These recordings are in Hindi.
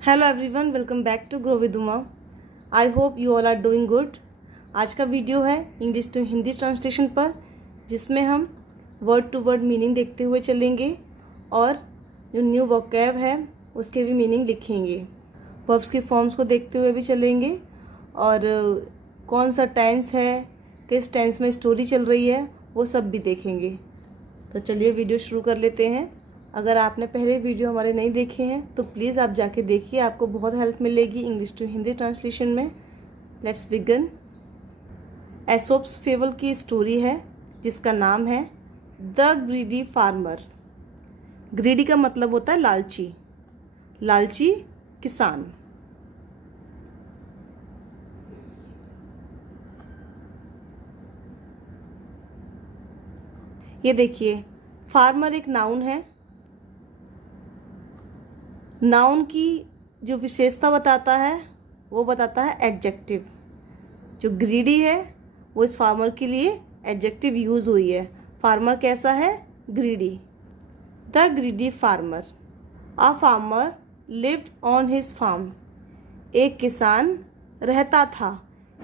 Hello everyone, welcome back to grow with Uma. I hope you all are doing good. आज का वीडियो है इंग्लिश टू हिंदी ट्रांसलेशन पर, जिसमें हम वर्ड टू वर्ड मीनिंग देखते हुए चलेंगे और जो न्यू वोकैब है उसके भी मीनिंग लिखेंगे। वर्ब्स के फॉर्म्स को देखते हुए भी चलेंगे और कौन सा टेंस है, किस टेंस में स्टोरी चल रही है, वो सब भी देखेंगे। तो चलिए वीडियो शुरू कर लेते हैं। अगर आपने पहले वीडियो हमारे नहीं देखे हैं तो प्लीज़ आप जाके देखिए, आपको बहुत हेल्प मिलेगी इंग्लिश टू हिंदी ट्रांसलेशन में। Let's begin. एसोप्स फेबल की स्टोरी है जिसका नाम है द ग्रीडी फार्मर। ग्रीडी का मतलब होता है लालची, लालची किसान। ये देखिए, फार्मर एक नाउन है। नाउन की जो विशेषता बताता है वो बताता है एडजेक्टिव। जो ग्रीडी है वो इस फार्मर के लिए एडजेक्टिव यूज़ हुई है। फार्मर कैसा है? Greedy. The greedy farmer. A farmer lived on his farm. एक किसान रहता था।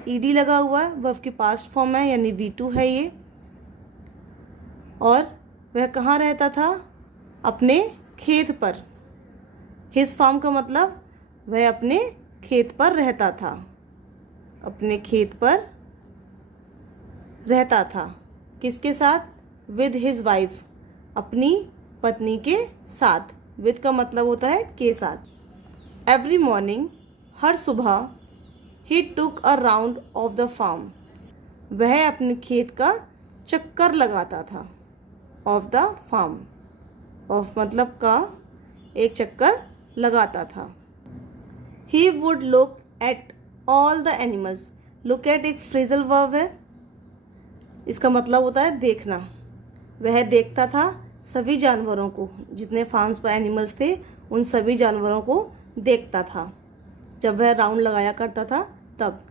ईडी लगा हुआ है, वर्ब की पास्ट फॉर्म है यानी V2 है ये। और वह कहाँ रहता था? अपने खेत पर। हिज फार्म का मतलब वह अपने खेत पर रहता था, अपने खेत पर रहता था। किसके साथ? विद हिज वाइफ, अपनी पत्नी के साथ। विद का मतलब होता है के साथ। एवरी मॉर्निंग, हर सुबह, he took a round of the farm, वह अपने खेत का चक्कर लगाता था। ऑफ द फार्म, ऑफ मतलब का, एक चक्कर लगाता था। He would look at all the animals. Look at एक फ्रेजल वर्ब है, इसका मतलब होता है देखना। वह देखता था सभी जानवरों को, जितने फार्म्स पर एनिमल्स थे उन सभी जानवरों को देखता था जब वह राउंड लगाया करता था तब।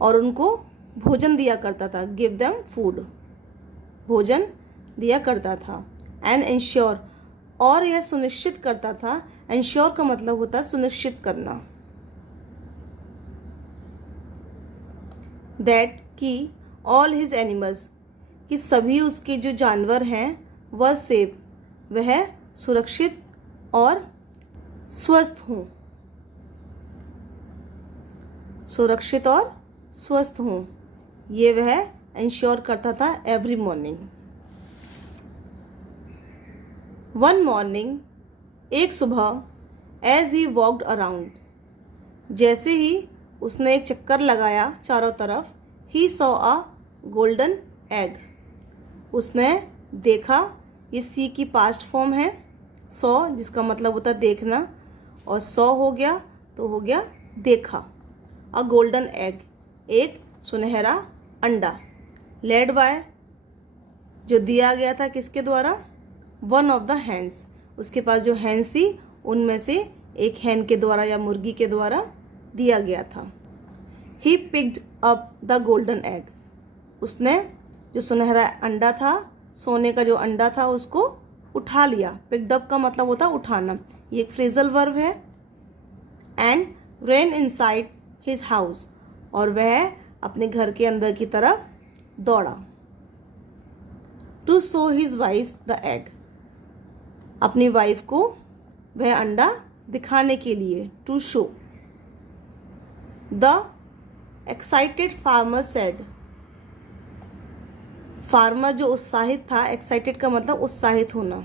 और उनको भोजन दिया करता था, गिव देम फूड, भोजन दिया करता था। एंड इंश्योर, और यह सुनिश्चित करता था। इंश्योर का मतलब होता है सुनिश्चित करना। दैट कि ऑल हिज एनिमल्स, कि सभी उसके जो जानवर हैं वह सेफ, वह सुरक्षित और स्वस्थ हों, सुरक्षित और स्वस्थ हों, ये वह इंश्योर करता था एवरी मॉर्निंग। वन मॉर्निंग, एक सुबह, एज ही वॉकड अराउंड, जैसे ही उसने एक चक्कर लगाया चारों तरफ, he saw a golden egg, उसने देखा। ये सी की पास्ट फॉर्म है, सॉ, जिसका मतलब होता है देखना, और सॉ हो गया तो हो गया देखा। अ गोल्डन एग, एक सुनहरा अंडा। लेड बाय, जो दिया गया था किसके द्वारा? वन ऑफ द हैंस, उसके पास जो हैंस थी उनमें से एक हैन के द्वारा या मुर्गी के द्वारा दिया गया था। He picked up the golden egg, उसने जो सुनहरा अंडा था, सोने का जो अंडा था, उसको उठा लिया। पिक्ड अप का मतलब होता है उठाना, ये एक फ्रेजल वर्ब है। And ran inside his house, और वह अपने घर के अंदर की तरफ दौड़ा। To show his wife the egg, अपनी वाइफ को वह अंडा दिखाने के लिए। To show. The excited farmer said, farmer जो उत्साहित था, एक्साइटेड का मतलब उत्साहित होना।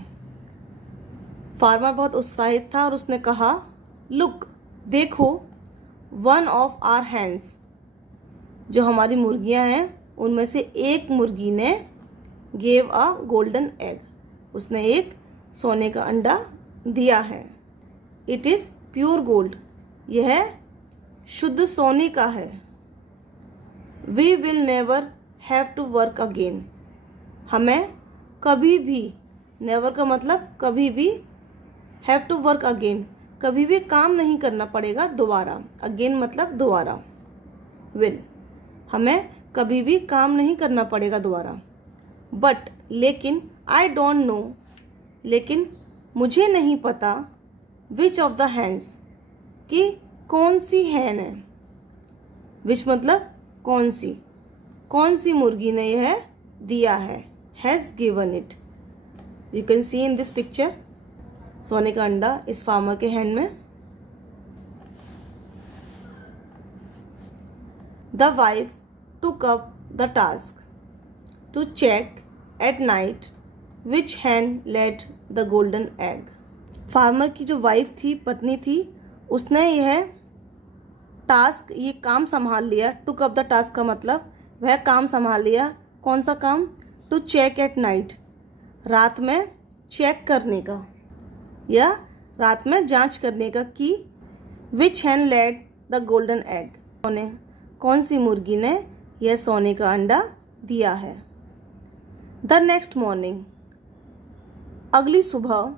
फार्मर बहुत उत्साहित था और उसने कहा, लुक, देखो, वन ऑफ आवर हैंस, जो हमारी मुर्गियां हैं उनमें से एक मुर्गी ने गेव अ गोल्डन एग, उसने एक सोने का अंडा दिया है। इट इज़ प्योर गोल्ड, यह शुद्ध सोने का है। We will never have to work again, हमें कभी भी, नेवर का मतलब कभी भी, हैव टू वर्क अगेन, कभी भी काम नहीं करना पड़ेगा दोबारा। अगेन मतलब दोबारा। विल, हमें कभी भी काम नहीं करना पड़ेगा दोबारा। बट, लेकिन, आई डोंट नो, लेकिन मुझे नहीं पता, विच ऑफ द हैंड्स, कि कौन सी हैन है, विच मतलब कौन सी मुर्गी ने यह दिया है, has given it. You can see in this picture, सोने का अंडा इस फार्मर के हैंड में। The wife took up the task to check at night which hen laid the golden egg. Farmer की जो वाइफ थी, पत्नी थी, उसने यह टास्क, ये काम संभाल लिया। टुक अप द टास्क का मतलब वह काम संभाल लिया। कौन सा काम? टू चेक एट नाइट, रात में चेक करने का या रात में जांच करने का कि विच hen laid the golden egg, कौन सी मुर्गी ने यह सोने का अंडा दिया है। द नेक्स्ट मॉर्निंग, अगली सुबह,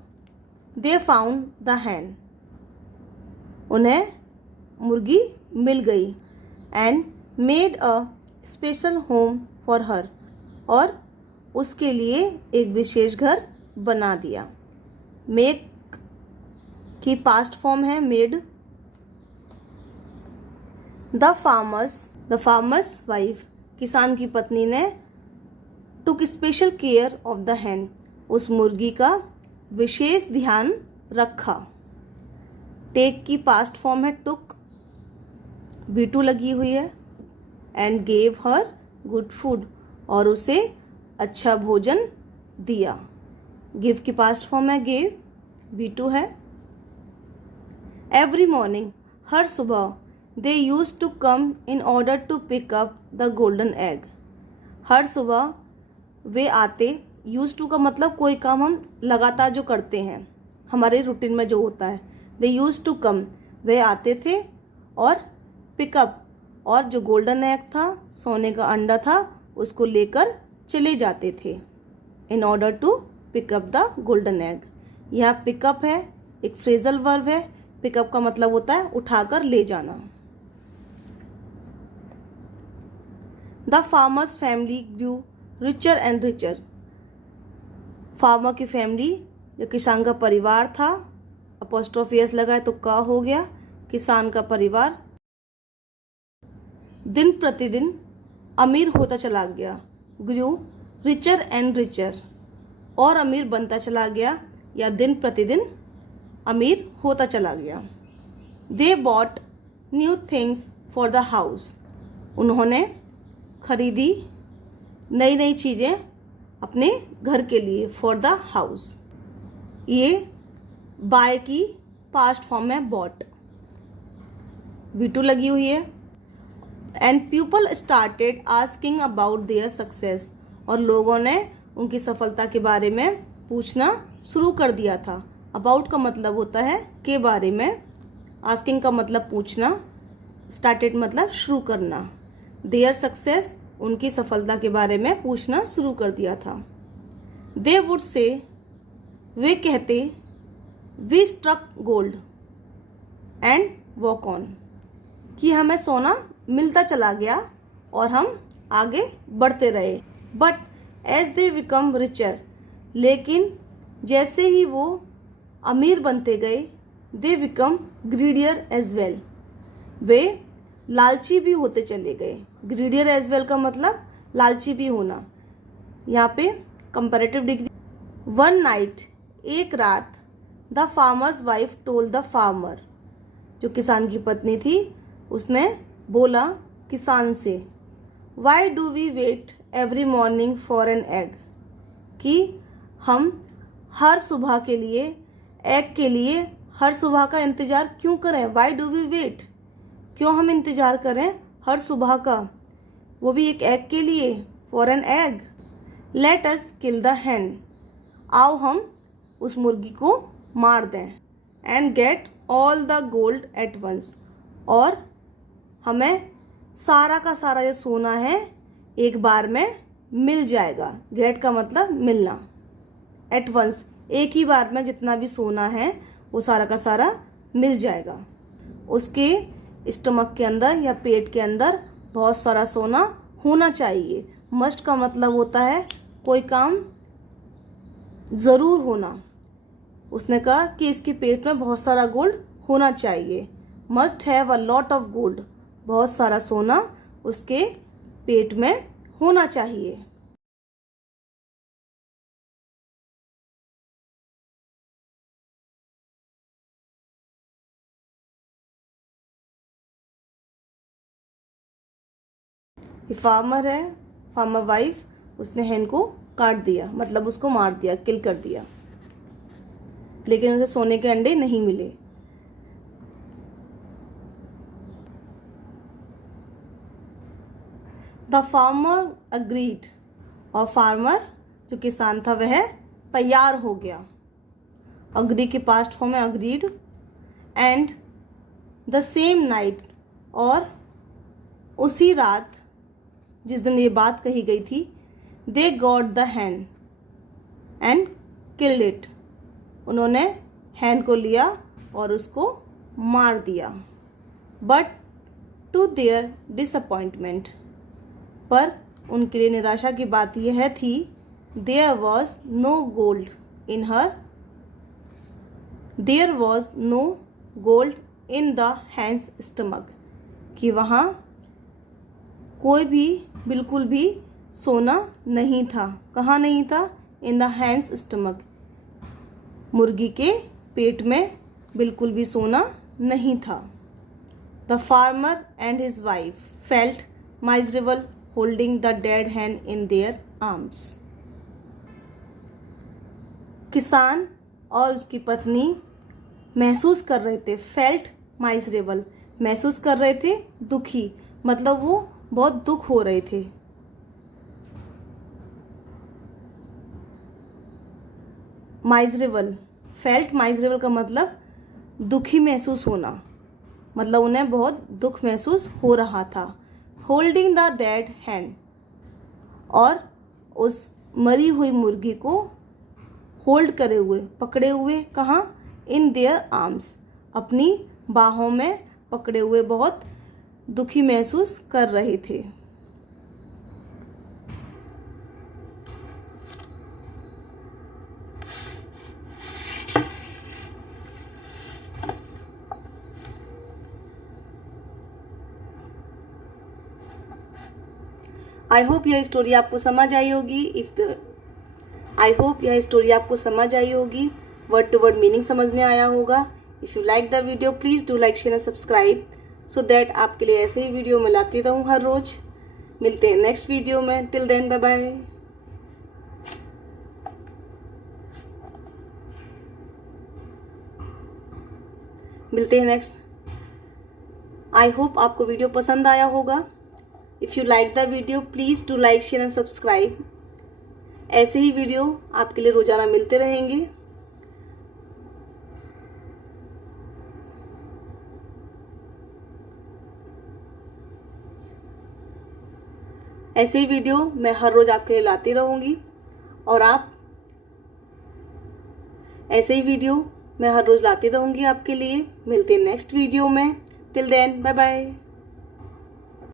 दे फाउंड द हैन, उन्हें मुर्गी मिल गई। And made a special home for her, और उसके लिए एक विशेष घर बना दिया। मेक की पास्ट फॉर्म है मेड। द फार्मर्स वाइफ, किसान की पत्नी ने took special care of the hen, उस मुर्गी का विशेष ध्यान रखा। टेक की पास्ट फॉर्म है टुक, V2 लगी हुई है। And gave her good food, और उसे अच्छा भोजन दिया। गिव की पास्ट फॉर्म है गेव, V2 है। एवरी मॉर्निंग, हर सुबह, they used to come in order to pick up the golden egg, हर सुबह वे आते। यूज टू का मतलब कोई काम हम लगातार जो करते हैं, हमारे रूटीन में जो होता है। दे यूज टू कम, वे आते थे, और पिकअप, और जो गोल्डन एग था, सोने का अंडा था, उसको लेकर चले जाते थे। In order to pick up the golden egg, यहाँ पिकअप है, एक फ्रेजल वर्ब है। पिकअप का मतलब होता है उठाकर ले जाना। The farmer's family grew richer and richer, farmer की फैमिली, जो किसान का परिवार था, अपॉस्ट्रोफी एस लगा है तो का हो गया, किसान का परिवार दिन प्रतिदिन अमीर होता चला गया। ग्रू रिचर एंड रिचर, और अमीर बनता चला गया, या दिन प्रतिदिन अमीर होता चला गया। They bought new things for the house, उन्होंने खरीदी नई नई चीज़ें अपने घर के लिए। फॉर द हाउस, ये बाय की पास्ट फॉर्म है बॉट, V2 लगी हुई है। And people started asking about their success, और लोगों ने उनकी सफलता के बारे में पूछना शुरू कर दिया था। अबाउट का मतलब होता है के बारे में, आस्किंग का मतलब पूछना, स्टार्टेड मतलब शुरू करना। देयर सक्सेस, उनकी सफलता के बारे में पूछना शुरू कर दिया था। दे वुड से, वे कहते, we struck gold and walk on, कि हमें सोना मिलता चला गया और हम आगे बढ़ते रहे। But as they become richer, लेकिन जैसे ही वो अमीर बनते गए, they become greedier as well, वे लालची भी होते चले गए। ग्रीडियर एज वेल का मतलब लालची भी होना। यहाँ पे कंपैरेटिव डिग्री। वन नाइट, एक रात, the farmer's wife told the farmer, जो किसान की पत्नी थी, उसने बोला किसान से, why do we wait every morning for an egg, कि हम हर सुबह के लिए, एग के लिए हर सुबह का इंतज़ार क्यों करें। वाई डू वी वेट, क्यों हम इंतज़ार करें हर सुबह का, वो भी एक एग के लिए। For an egg, let us kill the hen, आओ हम उस मुर्गी को मार दें। And get all the gold at once, और हमें सारा का सारा जो सोना है एक बार में मिल जाएगा। गेट का मतलब मिलना, एट वंस एक ही बार में जितना भी सोना है वो सारा का सारा मिल जाएगा। उसके स्टमक के अंदर या पेट के अंदर बहुत सारा सोना होना चाहिए। मस्ट का मतलब होता है कोई काम ज़रूर होना। उसने कहा कि इसके पेट में बहुत सारा गोल्ड होना चाहिए। Must have a lot of gold, बहुत सारा सोना उसके पेट में होना चाहिए। ये फार्मर है, फार्मर वाइफ, उसने हैन को काट दिया, मतलब उसको मार दिया, किल कर दिया, लेकिन उसे सोने के अंडे नहीं मिले। द फार्मर अग्रीड, और फार्मर जो किसान था वह तैयार हो गया। अग्री के पास्ट फॉर्म है agreed. And the same night, और उसी रात जिस दिन ये बात कही गई थी, they got the Hahn and killed it, उन्होंने हैन को लिया और उसको मार दिया। बट टू देयर डिसअपॉइंटमेंट, पर उनके लिए निराशा की बात यह थी, there was no gold in her, there was no gold in the hen's stomach, कि वहाँ कोई भी बिल्कुल भी सोना नहीं था। कहाँ नहीं था? इन द हैंस स्टमक, मुर्गी के पेट में बिल्कुल भी सोना नहीं था। The farmer and his wife felt miserable holding the dead hen in their arms. किसान और उसकी पत्नी महसूस कर रहे थे, फेल्ट माइजरेबल, महसूस कर रहे थे दुखी, मतलब वो बहुत दुख हो रहे थे। माइजरेबल, फेल्ट माइजरेबल का मतलब दुखी महसूस होना, मतलब उन्हें बहुत दुख महसूस हो रहा था। होल्डिंग द डेड हैन, और उस मरी हुई मुर्गी को होल्ड करे हुए, पकड़े हुए, कहाँ? इन देयर आर्म्स, अपनी बाहों में पकड़े हुए बहुत दुखी महसूस कर रहे थे। आई होप यह स्टोरी आपको समझ आई होगी। आई होप यह स्टोरी आपको समझ आई होगी, वर्ड टू वर्ड मीनिंग समझने आया होगा। If you like the video please do like share and subscribe, so that आपके लिए ऐसे ही वीडियो मैं लाती रहूँ हर रोज। मिलते हैं नेक्स्ट वीडियो में, टिल देन बाय बाय। मिलते हैं नेक्स्ट। आई होप आपको वीडियो पसंद आया होगा। If you like the video please do like share and subscribe. ऐसे ही वीडियो आपके लिए रोजाना मिलते रहेंगे। ऐसे ही वीडियो मैं हर रोज आपके लिए लाती रहूंगी, और आप ऐसे ही वीडियो मैं हर रोज लाती रहूंगी आपके लिए। मिलते हैं नेक्स्ट वीडियो में, टिल देन बाय बाय।